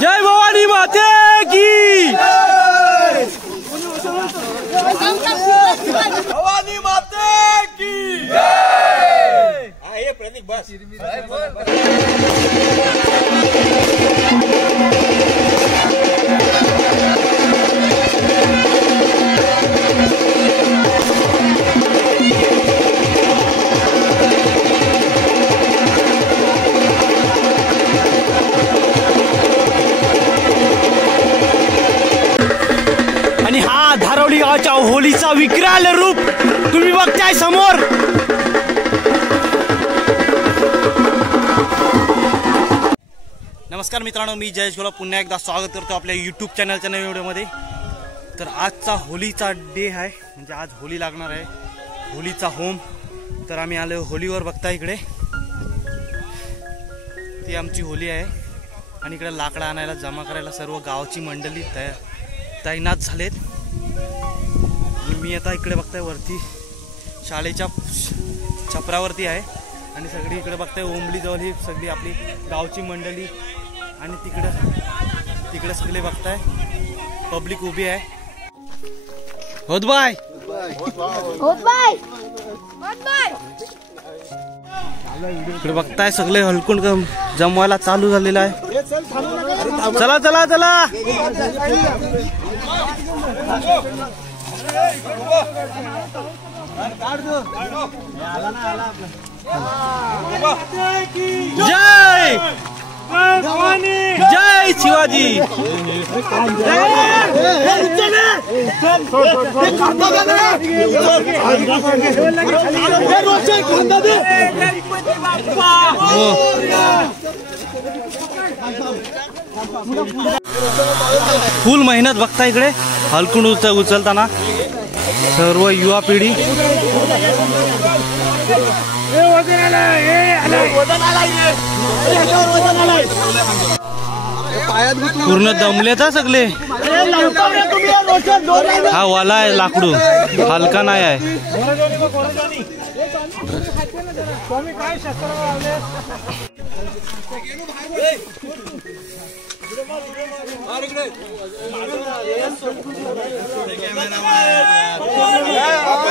जय भवानी माते की। भवानी माते की जय। ये प्रतीक बस। आणि हा धारवली गावच्या होलीचा विक्राल रूप तुम्ही बघताय समोर। नमस्कार मित्रांनो, मी जयेश गोला पुन्हा एकदा स्वागत करतो आपल्या यूट्यूब चॅनलच्या नवीन व्हिडिओमध्ये। तर आजचा होलीचा डे आहे, म्हणजे आज होली लागणार आहे, होलीचा होम। तर आम्ही आलो होलीवर, बघता इकडे ती आमची होली आहे आणि इकडे लाकडं आणायला जमा करायला सर्व गावची मंडळी तैनात झालेत। मी आता इकडे बघताय वरती शाळेच्या छपरावरती आहे आणि सगळी इकडे बघताय ओंबली जवळ ही सगळी आपली गावची मंडळी आणि तिकडे सगळे बघताय पब्लिक उभी आहे। होत बाय इकडे बघताय सगळे हलकून जमवायला चालू झालेला आहे। चला चला चला जय जय शिवाजी। फुल मेहनत बघता इकडे हलकून उचलताना सर्व युवा पिढी। पूर्ण दमलेत सगळे। हा वाला आहे लाकडू, हलका नाही आहे।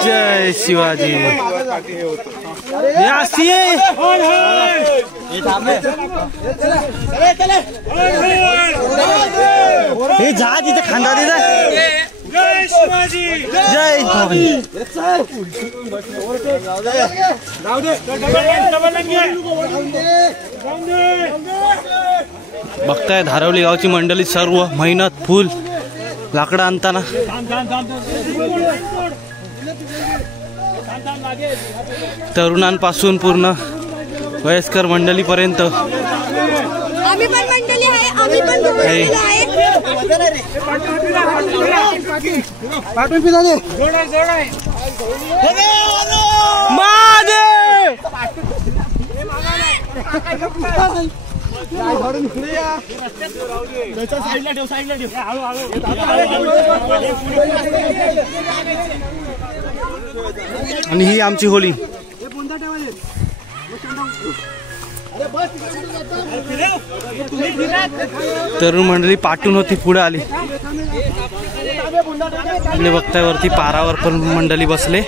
जय शिवाजी। हे जहाज इथे खांदा देत। जय शिवाजी जय भवानी। बघताय धारवली गावची मंडळी सर्व मेहनत फुल लाकडं आणताना। तरुणांपासून पूर्ण वयस्कर मंडळीपर्यंत आम्ही पण मंडळी आहे, आम्ही पण आहे। पाठवून पिलाले जोडा जोडा मादे आणि ही आमची होली। तरुण मंडळी पाठून होती पुढे आली। तुम्ही बघताय वरती पारावर पण मंडळी बसले।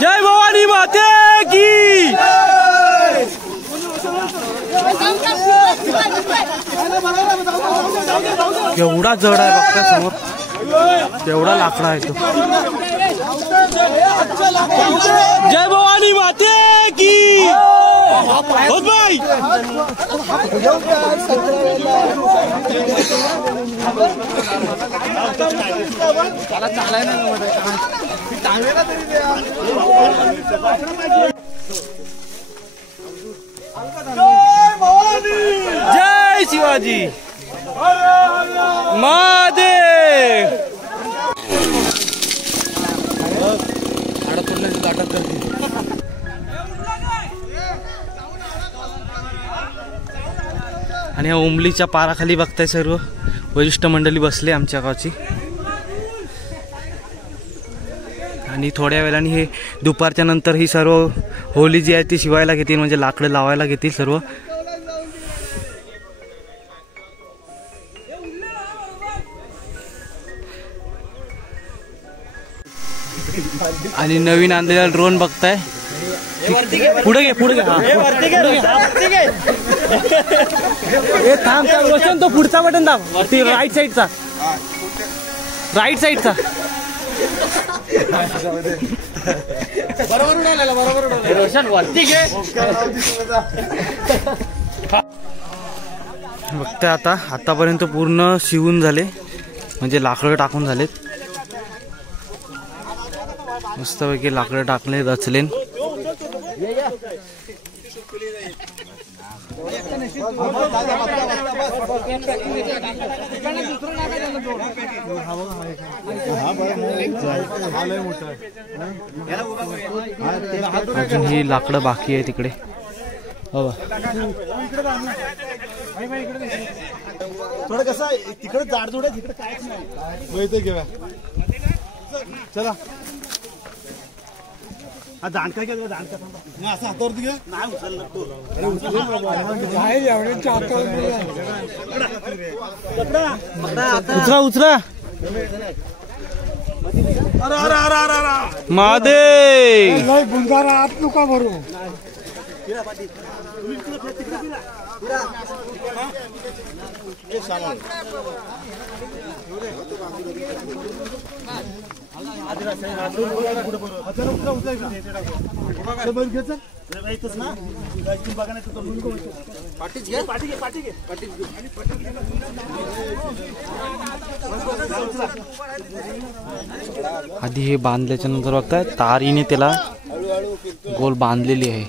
जय भवानी माते की। एवढा जड आहे बघता समोर, एवढा लाकडा आहे तो। जय भवानी माते की। होत बाई जय शिवाजी महादेव। नाटक करते. आणि ह्या उंबलीच्या पाराखाली बघताय सर्व वरिष्ठ मंडळी बसले आमच्या गावची. आणि थोड्या वेळाने हे दुपारच्या नंतर ही सर्व होली जी आहे ती शिवायला घेतील, म्हणजे लाकडं लावायला घेतील सर्व. आणि नवीन आणलेला ड्रोन बघताय. पुढे घे पुढे घे. थांब थांब रोशन, तो पुढचा बटन दाब. वरती राईट साईडचा, राईट साईडचा. बरोबर उडाला, बरोबर उडाला रोशन. वरती घे. बघताय आता आतापर्यंत पूर्ण शिवून झाले, म्हणजे लाकडं टाकून झालेत. मस्तपैकी लाकडं टाकले, रचले. अजून ही लाकडं बाकी आहे तिकडे. हो थोडं कसं तिकडे जाडजूड आहे, तिकडे काहीच नाही. घेऊया चला. हा जाणका घ्या, जाणका असं हातावरती घ्या. नाही उचला उचला. महादेव बुंदारा आत नुका भरू. आधी हे बांधल्याच्या नंतर बघताय तारीने त्याला गोल बांधलेली आहे.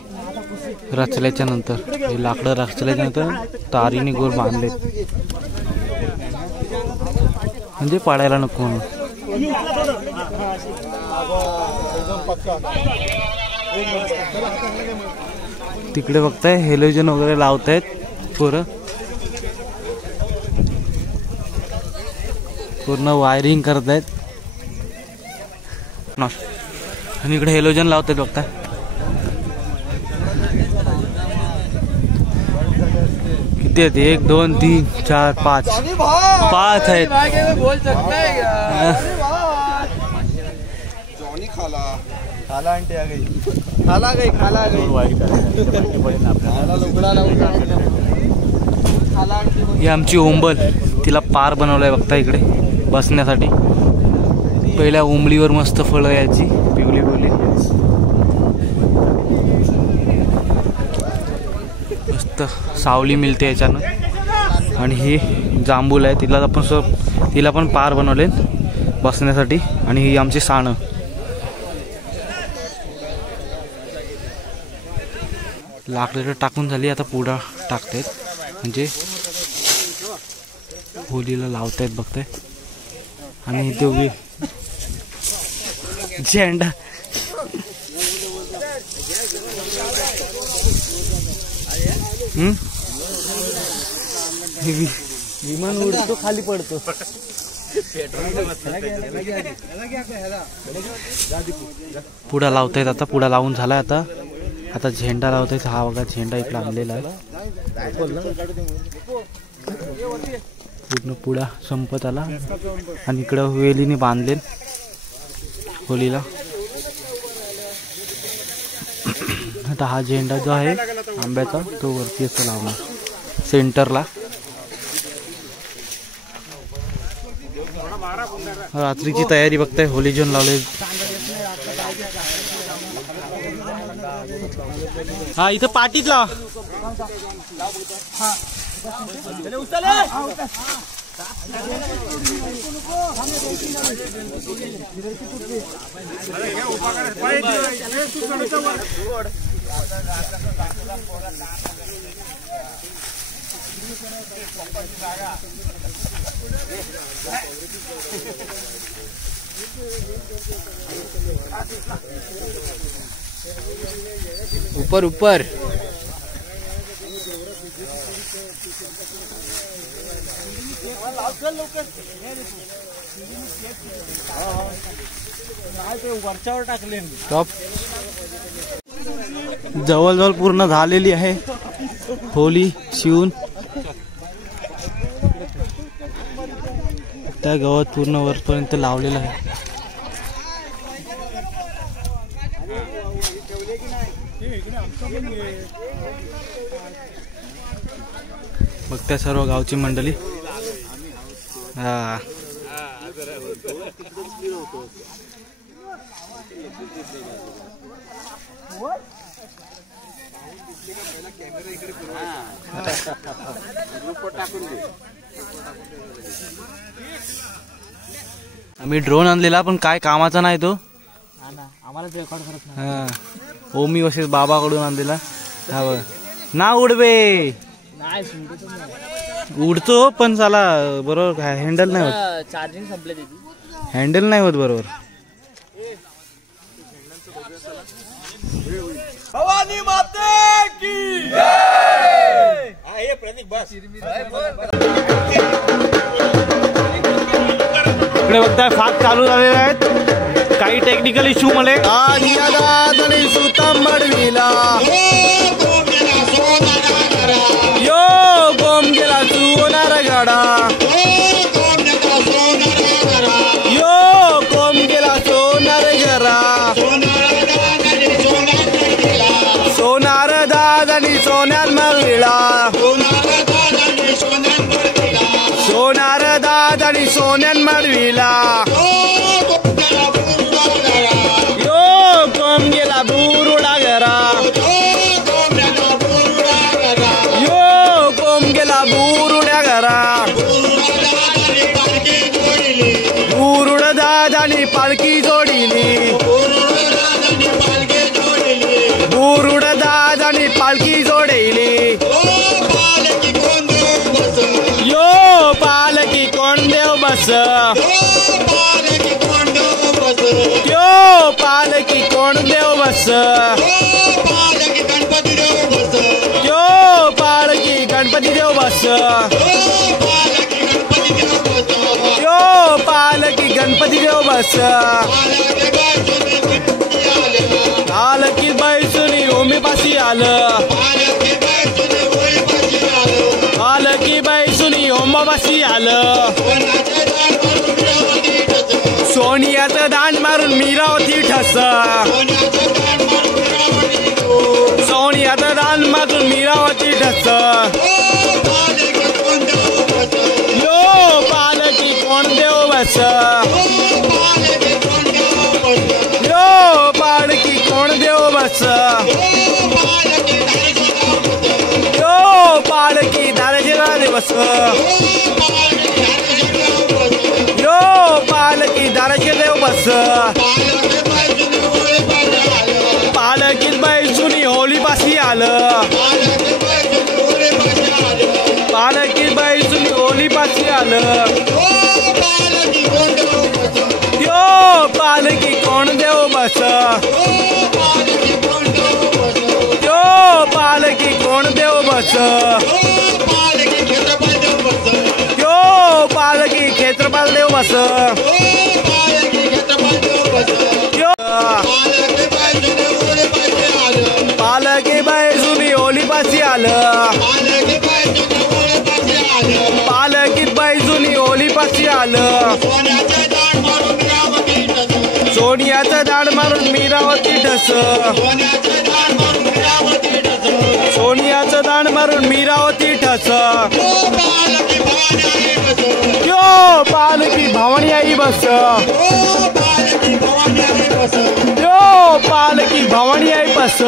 रचल्याच्या नंतर हे लाकडं रचल्याच्या नंतर तारीने गोल बांधले, म्हणजे पाडायला नको म्हणून. तिकडे बघताय हेलोजन वगैरे लावतायत पोरं. पूर्ण वायरिंग करतायत आणि इकडे हेलोजन लावतायत बघताय. किती आहेत? 1 2 3 4 5 5 आहेत. ही आमची ओंबल, तिला पार बनवलाय बघता इकडे बसण्यासाठी. पहिल्या ओंबलीवर मस्त फळं यायची पिवली पिवली, मस्त सावली मिळते याच्यानं. आणि ही जांभूल आहे, तिला पण पार बनवले बसण्यासाठी. आणि ही आमची साणं. लाकडं टाकून झाली, आता पुडा टाकतायत, म्हणजे होलीला लावतायत बघताय. आणि इथे उभी झेंडा. विमान उडतो खाली पडतो. पुडा लावतायत आता. पुडा लावून झालाय आता. आता झेंडा लावतायत. हा बघा झेंडा इकडे आणलेला आहे. पूर्ण पुडा संपत आला आणि इकडं वेलीने बांधले होलीला. आता हा झेंडा जो आहे आंब्याचा तो वरती असं लावणार सेंटरला. रात्रीची तयारी बघताय. होली जोन लावले. हा इथं पाटीत लावा. ऊपर ऊपर वरच्यावर टाकले टॉप जवळजवळ पूर्ण झालेली आहे होली शिवून. त्या गवत पूर्ण वरपर्यंत लावलेलं आहे. बघ त्या सर्व गावची मंडळी. हा आम्ही ड्रोन आणलेला पण काय कामाचा नाही तो. हा ओमी वसेस बाबाकडून आणलेला. हा बघ ना उडवे उडतो पण चला बरोबर हँडल नाही होत. चार्जिंग संपले हँडल नाही होत बरोबर. भवानी माते की जय. हे प्रतीक बस इकडे बघताय फाग चालू झालेले आहेत. काही टेक्निकल इश्यू मुळे यो गोम गेला सोनार गडा. यो गोम गेला सोनार घरा. सोनार दादानी सोन्यात मरविला. सोनार दादानी सोन्यात मरविला. यो गोम गेला बुरुडा घरा. यो गोम गेला बुरुड्या घरा. बुरुड दादानी पालखी जोडिली. बुरुड दादानी पालखी जोडली. यो पालखी कोण देव बस. यो पालखी कोण देव बस. यो पालखी गणपती देव बस. यो पालखी गणपती देव बस. पालखी बैसुनी ओमी पाशी आलं. पालखी बैसुनी ओमा पाशी आलं. सोनियाचं दांड मारून मीरावती ठस. सोनियाचं दांड मारून मीरावती ठस. यो पालखी कोण देव बस. यो पालखी कोण देव बस. यो पालखी दाराच्या बस. यो पालखी दाराचे देव बस. पालखी बैसुनी होली पाशी आलं. पालखी बैसुनी होली पाशी आलं. यो पालखी कोण देव बस. यो पालखी कोण देव बस. यो पालखी क्षेत्रपाल देव बस. यो पालखी बैसुनी होली पाशी आलं. पालखी बैसुनी होली पाशी आलं. सोनियाचं दांड मारून मीरावती ठस. सोनियाचं दांड मारून मीरावती ठस. यो पालखी भवानी आई बस. यो पालखी भवानी आई बस.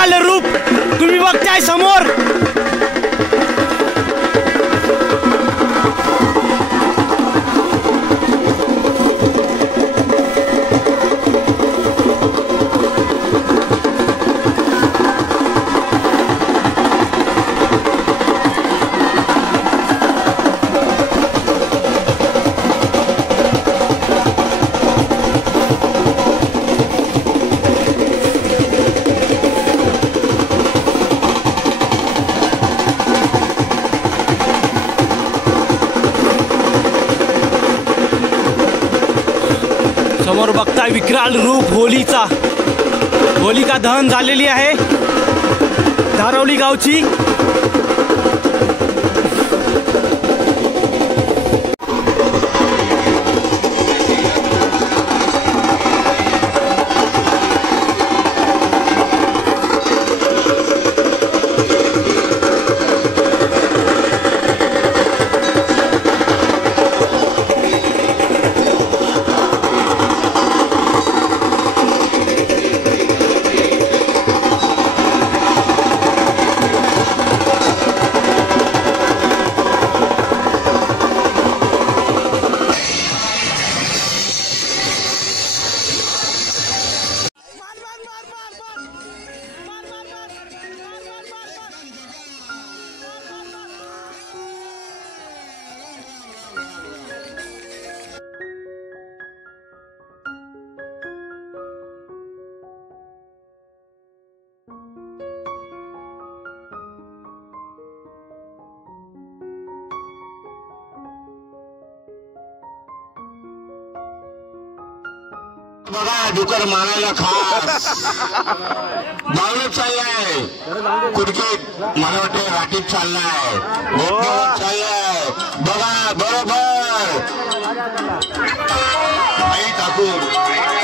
विकराल रूप तुम्ही बघताय समोर. समोर बघताय विकराल रूप होलीचा. होलिका दहन झालेली आहे धारवली गावची. बघा डुकर मारायला खास धावत चाललाय. कुडकीत मला वाटतं राटीत चाललाय. चाललाय बघा बरोबर. आई ठाकूर